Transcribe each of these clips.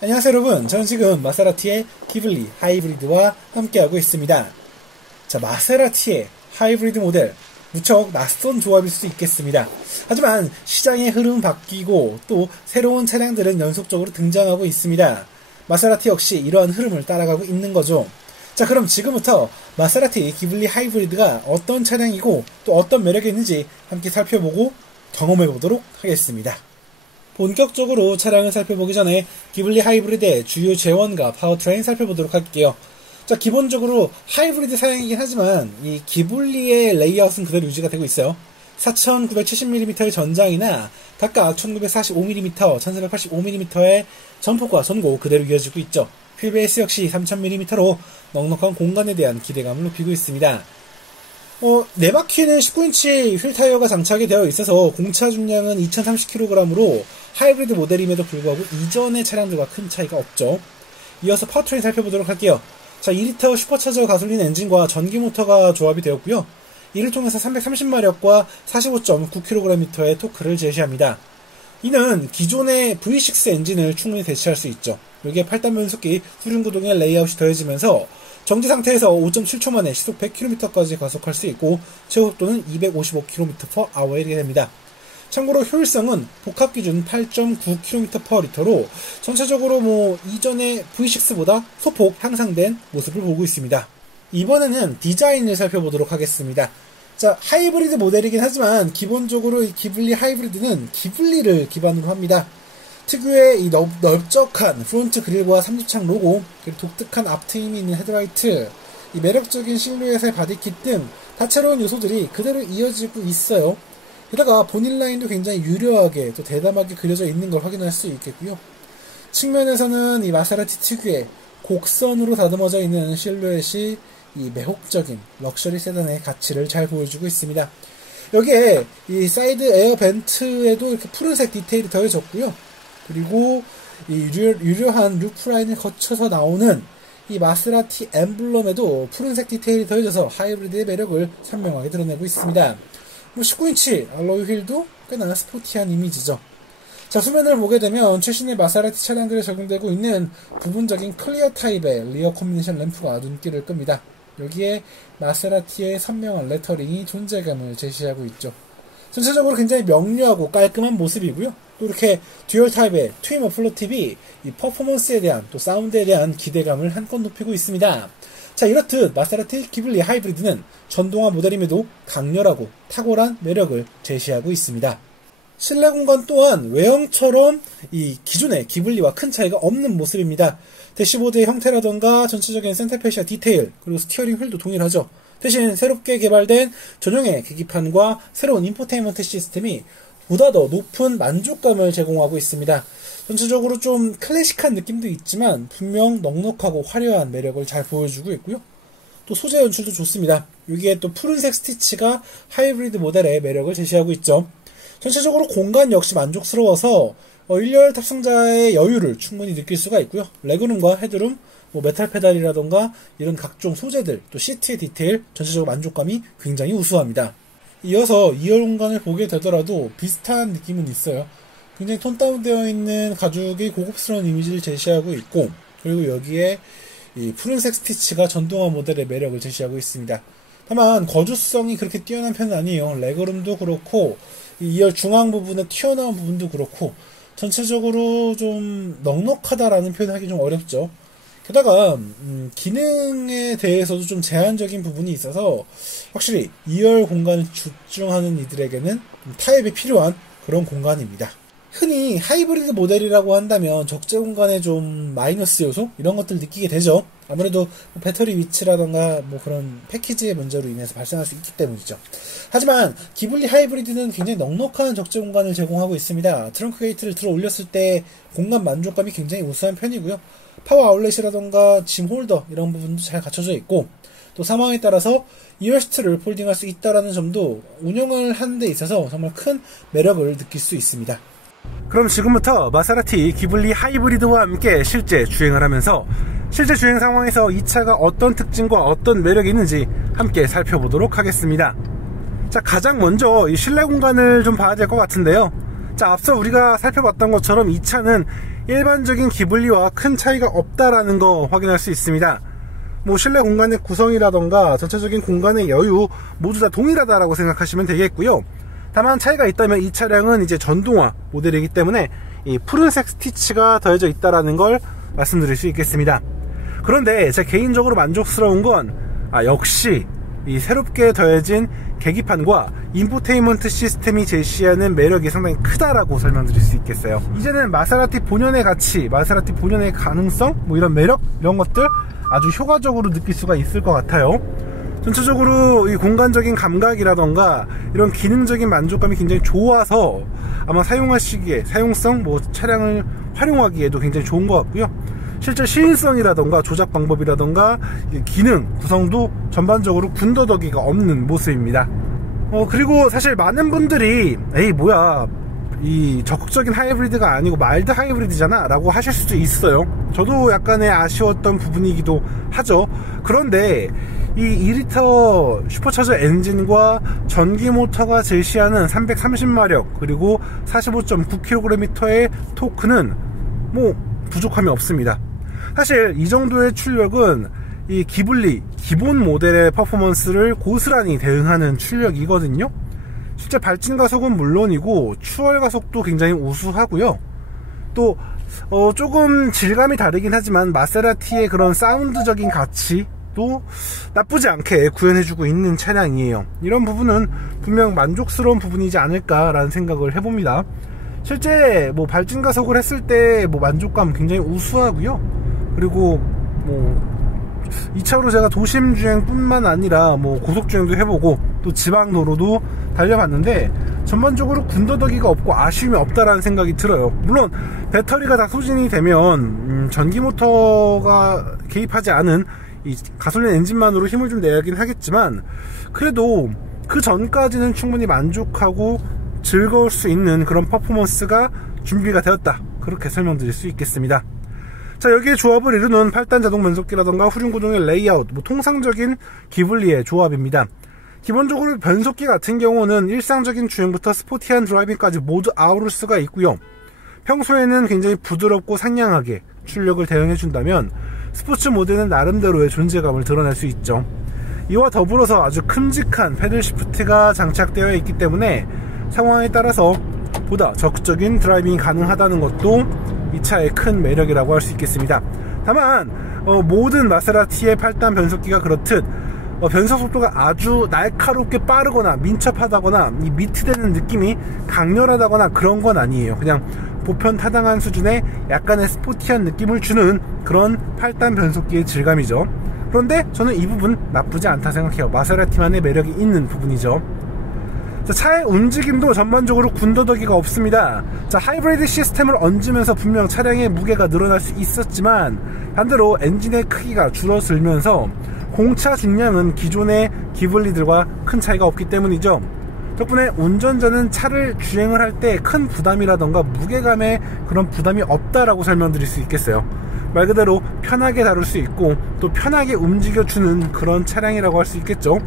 안녕하세요 여러분, 저는 지금 마세라티의 기블리 하이브리드와 함께하고 있습니다. 자, 마세라티의 하이브리드 모델, 무척 낯선 조합일 수도 있겠습니다. 하지만 시장의 흐름 바뀌고 또 새로운 차량들은 연속적으로 등장하고 있습니다. 마세라티 역시 이러한 흐름을 따라가고 있는 거죠. 자, 그럼 지금부터 마세라티 기블리 하이브리드가 어떤 차량이고 또 어떤 매력이 있는지 함께 살펴보고 경험해보도록 하겠습니다. 본격적으로 차량을 살펴보기 전에 기블리 하이브리드의 주요 재원과 파워트레인 살펴보도록 할게요. 자, 기본적으로 하이브리드 사양이긴 하지만 이 기블리의 레이아웃은 그대로 유지가 되고 있어요. 4970mm의 전장이나 각각 1945mm, 1485mm의 전폭과 전고 그대로 이어지고 있죠. 휠베이스 역시 3000mm로 넉넉한 공간에 대한 기대감을 높이고 있습니다. 네 바퀴는 19인치 휠 타이어가 장착이 되어 있어서 공차 중량은 2030kg으로 하이브리드 모델임에도 불구하고 이전의 차량들과 큰 차이가 없죠. 이어서 파워트레인 살펴보도록 할게요. 자, 2리터 슈퍼차저 가솔린 엔진과 전기 모터가 조합이 되었고요. 이를 통해서 330마력과 45.9kgm의 토크를 제시합니다. 이는 기존의 V6 엔진을 충분히 대체할 수 있죠. 여기에 8단 변속기 후륜구동의 레이아웃이 더해지면서 정지 상태에서 5.7초 만에 시속 100km까지 가속할 수 있고 최고속도는 255km/h에 이르게 됩니다. 참고로 효율성은 복합 기준 8.9km/L로 전체적으로 이전의 V6보다 소폭 향상된 모습을 보고 있습니다. 이번에는 디자인을 살펴보도록 하겠습니다. 자, 하이브리드 모델이긴 하지만 기본적으로 이 기블리 하이브리드는 기블리를 기반으로 합니다. 특유의 이 넓적한 프론트 그릴과 삼지창 로고, 그리고 독특한 앞트임이 있는 헤드라이트, 이 매력적인 실루엣의 바디킷 등 다채로운 요소들이 그대로 이어지고 있어요. 게다가 본인 라인도 굉장히 유려하게 또 대담하게 그려져 있는 걸 확인할 수 있겠고요. 측면에서는 이 마세라티 특유의 곡선으로 다듬어져 있는 실루엣이 이 매혹적인 럭셔리 세단의 가치를 잘 보여주고 있습니다. 여기에 이 사이드 에어 벤트에도 이렇게 푸른색 디테일이 더해졌고요. 그리고 이 유려한 루프라인을 거쳐서 나오는 이 마세라티 엠블럼에도 푸른색 디테일이 더해져서 하이브리드의 매력을 선명하게 드러내고 있습니다. 19인치 알로이 휠도 꽤나 스포티한 이미지죠. 자, 수면을 보게 되면 최신의 마세라티 차량들에 적용되고 있는 부분적인 클리어 타입의 리어 콤비네이션 램프가 눈길을 끕니다. 여기에 마세라티의 선명한 레터링이 존재감을 제시하고 있죠. 전체적으로 굉장히 명료하고 깔끔한 모습이고요. 또 이렇게 듀얼 타입의 트윈 머플러 팁이 이 퍼포먼스에 대한 또 사운드에 대한 기대감을 한껏 높이고 있습니다. 자, 이렇듯 마세라티 기블리 하이브리드는 전동화 모델임에도 강렬하고 탁월한 매력을 제시하고 있습니다. 실내 공간 또한 외형처럼 이 기존의 기블리와 큰 차이가 없는 모습입니다. 대시보드의 형태라던가 전체적인 센터페시아 디테일, 그리고 스티어링 휠도 동일하죠. 대신 새롭게 개발된 전용의 계기판과 새로운 인포테인먼트 시스템이 보다 더 높은 만족감을 제공하고 있습니다. 전체적으로 좀 클래식한 느낌도 있지만 분명 넉넉하고 화려한 매력을 잘 보여주고 있고요. 또 소재 연출도 좋습니다. 여기에 또 푸른색 스티치가 하이브리드 모델의 매력을 제시하고 있죠. 전체적으로 공간 역시 만족스러워서 1열 탑승자의 여유를 충분히 느낄 수가 있고요. 레그룸과 헤드룸, 메탈 페달이라던가 이런 각종 소재들, 또 시트의 디테일, 전체적으로 만족감이 굉장히 우수합니다. 이어서 2열 공간을 보게 되더라도 비슷한 느낌은 있어요. 굉장히 톤 다운되어 있는 가죽의 고급스러운 이미지를 제시하고 있고, 그리고 여기에 이 푸른색 스티치가 전동화 모델의 매력을 제시하고 있습니다. 다만 거주성이 그렇게 뛰어난 편은 아니에요. 레그룸도 그렇고 2열 중앙 부분에 튀어나온 부분도 그렇고 전체적으로 좀 넉넉하다라는 표현을 하기 좀 어렵죠. 게다가 기능에 대해서도 좀 제한적인 부분이 있어서 확실히 2열 공간을 집중하는 이들에게는 타입이 필요한 그런 공간입니다. 흔히 하이브리드 모델이라고 한다면 적재 공간에 좀 마이너스 요소 이런 것들 느끼게 되죠. 아무래도 배터리 위치라던가 그런 패키지의 문제로 인해서 발생할 수 있기 때문이죠. 하지만 기블리 하이브리드는 굉장히 넉넉한 적재 공간을 제공하고 있습니다. 트렁크 게이트를 들어 올렸을 때 공간 만족감이 굉장히 우수한 편이고요. 파워 아울렛이라던가 짐 홀더 이런 부분도 잘 갖춰져 있고, 또 상황에 따라서 2열 시트를 폴딩할 수 있다는 점도 운영을 하는 데 있어서 정말 큰 매력을 느낄 수 있습니다. 그럼 지금부터 마세라티 기블리 하이브리드와 함께 실제 주행을 하면서 실제 주행 상황에서 이 차가 어떤 특징과 어떤 매력이 있는지 함께 살펴보도록 하겠습니다. 자, 가장 먼저 이 실내 공간을 좀 봐야 될 것 같은데요. 자, 앞서 우리가 살펴봤던 것처럼 이 차는 일반적인 기블리와 큰 차이가 없다라는 거 확인할 수 있습니다. 뭐 실내 공간의 구성이라던가 전체적인 공간의 여유 모두 다 동일하다라고 생각하시면 되겠고요. 다만 차이가 있다면 이 차량은 이제 전동화 모델이기 때문에 이 푸른색 스티치가 더해져 있다라는 걸 말씀드릴 수 있겠습니다. 그런데 제 개인적으로 만족스러운 건 역시 이 새롭게 더해진 계기판과 인포테인먼트 시스템이 제시하는 매력이 상당히 크다라고 설명드릴 수 있겠어요. 이제는 마세라티 본연의 가치, 마세라티 본연의 가능성, 뭐 이런 매력, 이런 것들 아주 효과적으로 느낄 수가 있을 것 같아요. 전체적으로 이 공간적인 감각이라던가 이런 기능적인 만족감이 굉장히 좋아서 아마 사용하시기에, 사용성, 뭐 차량을 활용하기에도 굉장히 좋은 것 같고요. 실제 시인성이라던가 조작 방법이라던가 기능 구성도 전반적으로 군더더기가 없는 모습입니다. 그리고 사실 많은 분들이 에이 뭐야 이 적극적인 하이브리드가 아니고 마일드 하이브리드잖아 라고 하실 수도 있어요. 저도 약간의 아쉬웠던 부분이기도 하죠. 그런데 이 2리터 슈퍼차저 엔진과 전기 모터가 제시하는 330마력 그리고 45.9kgm의 토크는 뭐 부족함이 없습니다. 사실 이 정도의 출력은 이 기블리 기본 모델의 퍼포먼스를 고스란히 대응하는 출력이거든요. 실제 발진 가속은 물론이고 추월 가속도 굉장히 우수하고요. 또 조금 질감이 다르긴 하지만 마세라티의 그런 사운드적인 가치도 나쁘지 않게 구현해주고 있는 차량이에요. 이런 부분은 분명 만족스러운 부분이지 않을까라는 생각을 해봅니다. 실제 뭐 발진 가속을 했을 때 뭐 만족감 굉장히 우수하고요. 그리고 뭐 이 차로 제가 도심 주행뿐만 아니라 뭐 고속 주행도 해보고 또 지방 도로도 달려봤는데 전반적으로 군더더기가 없고 아쉬움이 없다라는 생각이 들어요. 물론 배터리가 다 소진이 되면 전기 모터가 개입하지 않은 이 가솔린 엔진만으로 힘을 좀 내야긴 하겠지만 그래도 그 전까지는 충분히 만족하고 즐거울 수 있는 그런 퍼포먼스가 준비가 되었다, 그렇게 설명드릴 수 있겠습니다. 자, 여기에 조합을 이루는 8단 자동 변속기라던가 후륜구동의 레이아웃, 뭐 통상적인 기블리의 조합입니다. 기본적으로 변속기 같은 경우는 일상적인 주행부터 스포티한 드라이빙까지 모두 아우를 수가 있고요. 평소에는 굉장히 부드럽고 상냥하게 출력을 대응해준다면 스포츠 모드는 나름대로의 존재감을 드러낼 수 있죠. 이와 더불어서 아주 큼직한 패들 시프트가 장착되어 있기 때문에 상황에 따라서 보다 적극적인 드라이빙이 가능하다는 것도 이 차의 큰 매력이라고 할 수 있겠습니다. 다만 모든 마세라티의 8단 변속기가 그렇듯 변속 속도가 아주 날카롭게 빠르거나 민첩하다거나 이 미트되는 느낌이 강렬하다거나 그런 건 아니에요. 그냥 보편타당한 수준의 약간의 스포티한 느낌을 주는 그런 8단 변속기의 질감이죠. 그런데 저는 이 부분 나쁘지 않다 생각해요. 마세라티만의 매력이 있는 부분이죠. 자, 차의 움직임도 전반적으로 군더더기가 없습니다. 자, 하이브리드 시스템을 얹으면서 분명 차량의 무게가 늘어날 수 있었지만 반대로 엔진의 크기가 줄어들면서 공차 중량은 기존의 기블리들과 큰 차이가 없기 때문이죠. 덕분에 운전자는 차를 주행을 할 때 큰 부담이라던가 무게감의 그런 부담이 없다라고 설명드릴 수 있겠어요. 말 그대로 편하게 다룰 수 있고 또 편하게 움직여주는 그런 차량이라고 할 수 있겠죠.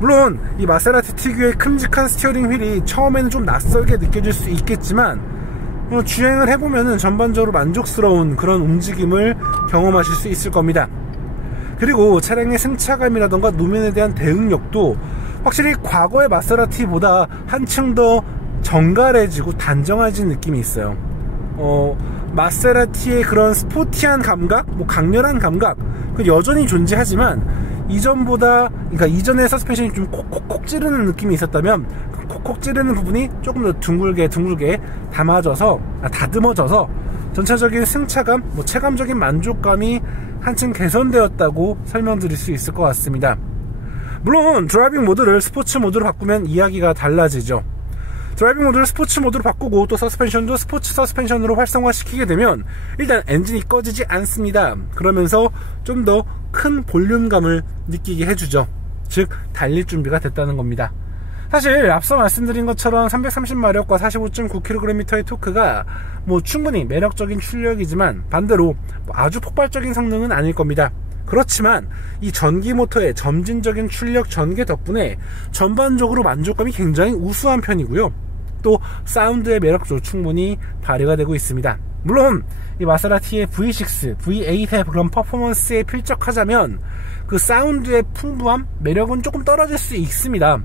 물론 이 마세라티 특유의 큼직한 스티어링 휠이 처음에는 좀 낯설게 느껴질 수 있겠지만 주행을 해보면은 전반적으로 만족스러운 그런 움직임을 경험하실 수 있을 겁니다. 그리고 차량의 승차감이라던가 노면에 대한 대응력도 확실히 과거의 마세라티보다 한층 더 정갈해지고 단정해진 느낌이 있어요. 마세라티의 그런 스포티한 감각, 뭐 강렬한 감각 여전히 존재하지만 이전보다, 그러니까 이전의 서스펜션이 좀 콕콕콕 찌르는 느낌이 있었다면 그 콕콕 찌르는 부분이 조금 더 둥글게 다듬어져서 전체적인 승차감, 뭐 체감적인 만족감이 한층 개선되었다고 설명드릴 수 있을 것 같습니다. 물론 드라이빙 모드를 스포츠 모드로 바꾸면 이야기가 달라지죠. 드라이빙 모드를 스포츠 모드로 바꾸고 또 서스펜션도 스포츠 서스펜션으로 활성화시키게 되면 일단 엔진이 꺼지지 않습니다. 그러면서 좀 더 큰 볼륨감을 느끼게 해주죠. 즉 달릴 준비가 됐다는 겁니다. 사실 앞서 말씀드린 것처럼 330마력과 45.9kgm의 토크가 뭐 충분히 매력적인 출력이지만 반대로 아주 폭발적인 성능은 아닐 겁니다. 그렇지만 이 전기 모터의 점진적인 출력 전개 덕분에 전반적으로 만족감이 굉장히 우수한 편이고요. 또 사운드의 매력도 충분히 발휘가 되고 있습니다. 물론 이 마세라티의 V6, V8의 그런 퍼포먼스에 필적하자면 그 사운드의 풍부함, 매력은 조금 떨어질 수 있습니다.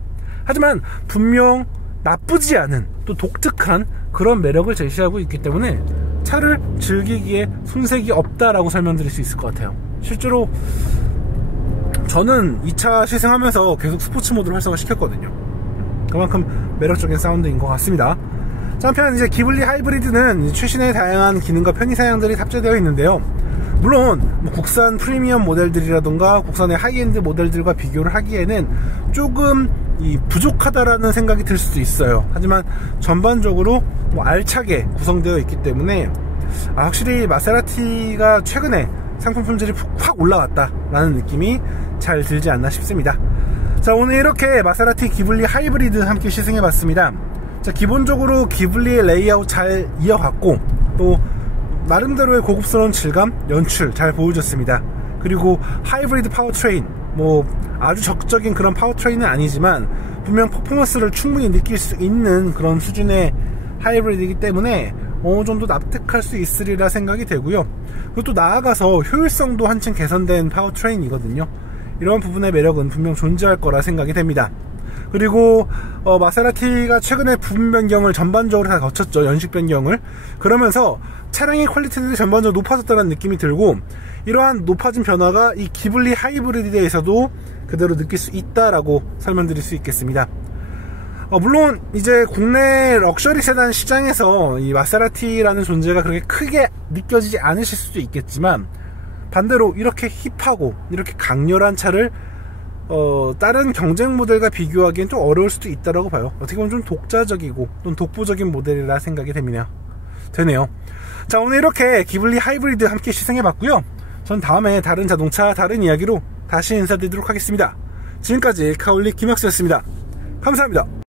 하지만 분명 나쁘지 않은 또 독특한 그런 매력을 제시하고 있기 때문에 차를 즐기기에 손색이 없다라고 설명드릴 수 있을 것 같아요. 실제로 저는 이 차 시승하면서 계속 스포츠 모드를 활성화 시켰거든요. 그만큼 매력적인 사운드인 것 같습니다. 자, 한편 이제 기블리 하이브리드는 최신의 다양한 기능과 편의사양들이 탑재되어 있는데요. 물론 뭐 국산 프리미엄 모델들이라던가 국산의 하이엔드 모델들과 비교를 하기에는 조금 부족하다라는 생각이 들 수도 있어요. 하지만 전반적으로 뭐 알차게 구성되어 있기 때문에 확실히 마세라티가 최근에 상품 품질이 확 올라왔다라는 느낌이 잘 들지 않나 싶습니다. 자, 오늘 이렇게 마세라티 기블리 하이브리드 함께 시승해봤습니다. 자, 기본적으로 기블리의 레이아웃 잘 이어갔고 또 나름대로의 고급스러운 질감, 연출 잘 보여줬습니다. 그리고 하이브리드 파워트레인, 뭐 아주 적극적인 그런 파워트레인은 아니지만 분명 퍼포먼스를 충분히 느낄 수 있는 그런 수준의 하이브리드이기 때문에 어느 정도 납득할 수 있으리라 생각이 되고요. 그리고 또 나아가서 효율성도 한층 개선된 파워트레인이거든요. 이런 부분의 매력은 분명 존재할 거라 생각이 됩니다. 그리고 마세라티가 최근에 부품 변경을 전반적으로 다 거쳤죠. 연식 변경을. 그러면서 차량의 퀄리티들이 전반적으로 높아졌다는 느낌이 들고, 이러한 높아진 변화가 이 기블리 하이브리드에서도 그대로 느낄 수 있다라고 설명드릴 수 있겠습니다. 물론 이제 국내 럭셔리 세단 시장에서 이 마세라티라는 존재가 그렇게 크게 느껴지지 않으실 수도 있겠지만, 반대로 이렇게 힙하고 이렇게 강렬한 차를 다른 경쟁 모델과 비교하기엔 좀 어려울 수도 있다라고 봐요. 어떻게 보면 좀 독자적이고 좀 독보적인 모델이라 생각이 되네요. 자, 오늘 이렇게 기블리 하이브리드 함께 시승해봤고요. 전 다음에 다른 자동차, 다른 이야기로 다시 인사드리도록 하겠습니다. 지금까지 카올릭 김학수였습니다. 감사합니다.